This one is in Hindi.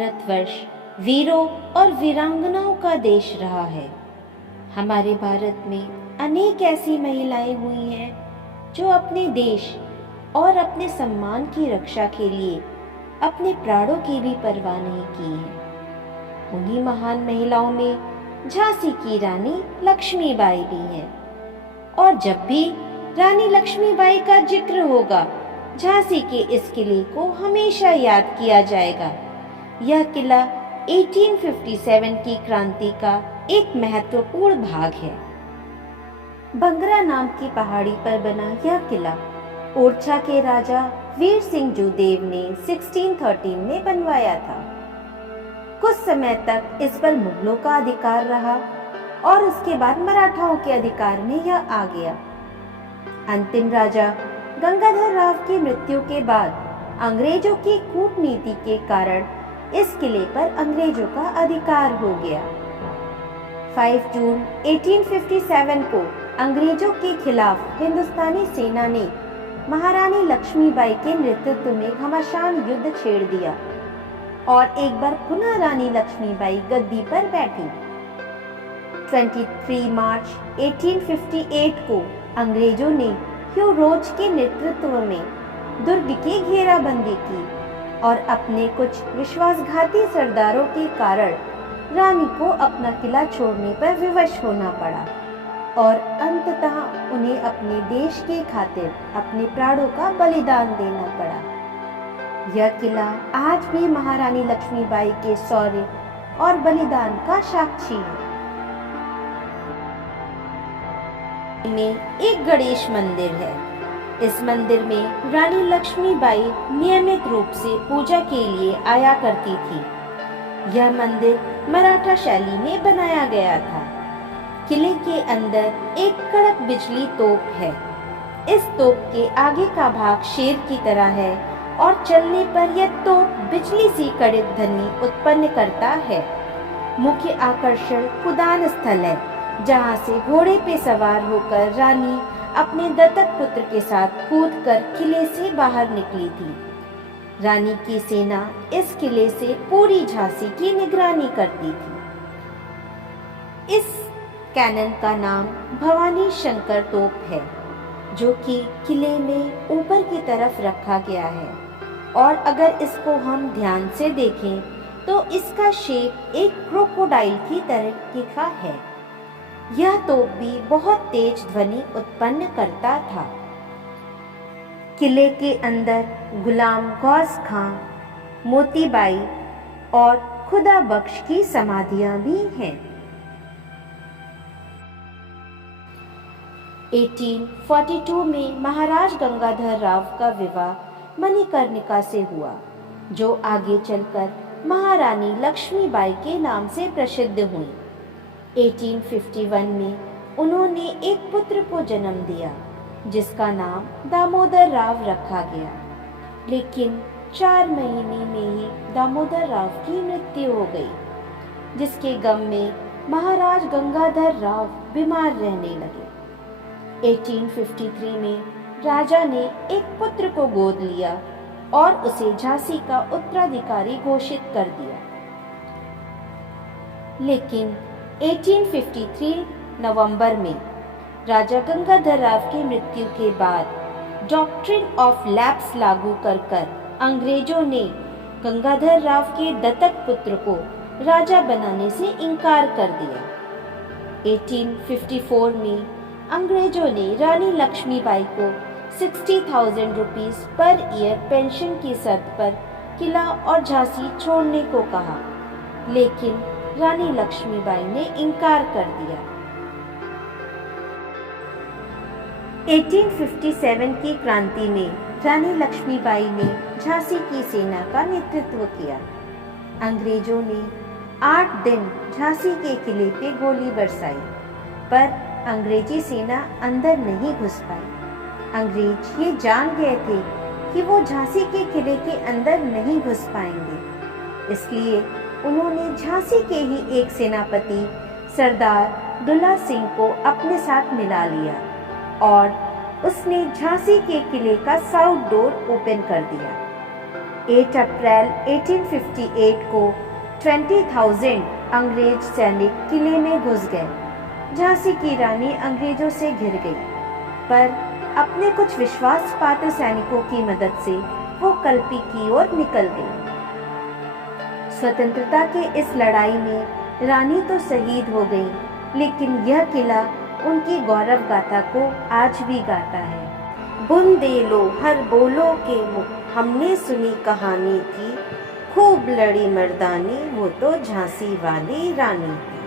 भारतवर्ष वीरों और वीरांगनाओं का देश रहा है। हमारे भारत में अनेक ऐसी महिलाएं हुई हैं जो अपने देश और अपने सम्मान की रक्षा के लिए अपने प्राणों की भी परवाह नहीं की है। उन्हीं महान महिलाओं में झांसी की रानी लक्ष्मीबाई भी है। और जब भी रानी लक्ष्मीबाई का जिक्र होगा, झांसी के इस किले को हमेशा याद किया जाएगा। यह किला 1857 की क्रांति का एक महत्वपूर्ण भाग है। बंगरा नाम की पहाड़ी पर बना यह किला ओरछा के राजा वीर सिंह जोदेव ने 1613 में बनवाया था। कुछ समय तक इस पर मुगलों का अधिकार रहा और उसके बाद मराठाओं के अधिकार में यह आ गया। अंतिम राजा गंगाधर राव की मृत्यु के बाद अंग्रेजों की कूटनीति के कारण इस किले पर अंग्रेजों का अधिकार हो गया। 5 जून 1857 को अंग्रेजों के खिलाफ हिंदुस्तानी सेना ने महारानी लक्ष्मीबाई के नेतृत्व में घमासान युद्ध छेड़ दिया और एक बार पुनः रानी लक्ष्मीबाई गद्दी पर बैठी। 23 मार्च 1858 को अंग्रेजों ने ह्यू रोज के नेतृत्व में दुर्ग की घेराबंदी की और अपने कुछ विश्वासघाती सरदारों के कारण रानी को अपना किला छोड़ने पर विवश होना पड़ा और अंततः उन्हें अपने देश की खातिर अपने प्राणों का बलिदान देना पड़ा। यह किला आज भी महारानी लक्ष्मीबाई के शौर्य और बलिदान का साक्षी है। में एक गणेश मंदिर है। इस मंदिर में रानी लक्ष्मीबाई नियमित रूप से पूजा के लिए आया करती थी। यह मंदिर मराठा शैली में बनाया गया था। किले के अंदर एक कड़क बिजली तोप है। इस तोप के आगे का भाग शेर की तरह है और चलने पर यह तोप बिजली सी कड़क ध्वनि उत्पन्न करता है। मुख्य आकर्षण कुदान स्थल है, जहाँ से घोड़े पे सवार होकर रानी अपने दत्तक पुत्र के साथ कूदकर किले से बाहर निकली थी। रानी की सेना इस किले से पूरी झांसी की निगरानी करती थी। इस कैनन का नाम भवानी शंकर तोप है, जो कि किले में ऊपर की तरफ रखा गया है और अगर इसको हम ध्यान से देखें तो इसका शेप एक क्रोकोडाइल की तरह का है। यह तोप भी बहुत तेज ध्वनि उत्पन्न करता था। किले के अंदर गुलाम गौस खां, मोतीबाई और खुदा बख्श की समाधियां भी हैं। 1842 में महाराज गंगाधर राव का विवाह मणिकर्णिका से हुआ, जो आगे चलकर महारानी लक्ष्मीबाई के नाम से प्रसिद्ध हुई। 1851 में उन्होंने एक पुत्र को जन्म दिया, जिसका नाम दामोदर राव रखा गया, लेकिन 4 महीने में ही दामोदर राव की मृत्यु हो गई, जिसके गम में महाराज गंगाधर राव बीमार रहने लगे। 1853 में राजा ने एक पुत्र को गोद लिया और उसे झांसी का उत्तराधिकारी घोषित कर दिया। लेकिन 1853 नवंबर में राजा गंगाधर राव की मृत्यु के बाद डॉक्ट्रिन ऑफ लैप्स लागू कर अंग्रेजों ने गंगाधर राव के दत्तक पुत्र को राजा बनाने से इनकार कर दिया। 1854 में अंग्रेजों ने रानी लक्ष्मीबाई को 60,000 रुपीस पर ईयर पेंशन की शर्त पर किला और झांसी छोड़ने को कहा, लेकिन रानी लक्ष्मीबाई ने इनकार कर दिया। 1857 की क्रांति में रानी लक्ष्मीबाई ने झांसी की सेना का नेतृत्व किया। अंग्रेजों ने 8 दिन झांसी के किले पे गोली बरसाई, पर अंग्रेजी सेना अंदर नहीं घुस पाई। अंग्रेज ये जान गए थे कि वो झांसी के किले के अंदर नहीं घुस पाएंगे, इसलिए उन्होंने झांसी के ही एक सेनापति सरदार दुल्ला सिंह को अपने साथ मिला लिया और उसने झांसी के किले का साउथ डोर ओपन कर दिया। 8 अप्रैल 1858 को 20,000 अंग्रेज सैनिक किले में घुस गए। झांसी की रानी अंग्रेजों से घिर गई, पर अपने कुछ विश्वास पात्र सैनिकों की मदद से वो कल्पी की ओर निकल गई। स्वतंत्रता के इस लड़ाई में रानी तो शहीद हो गई, लेकिन यह किला उनकी गौरव गाथा को आज भी गाता है। बुंदेलो हर बोलो के मुख, हमने सुनी कहानी की, खूब लड़ी मर्दानी, वो तो झांसी वाली रानी थी।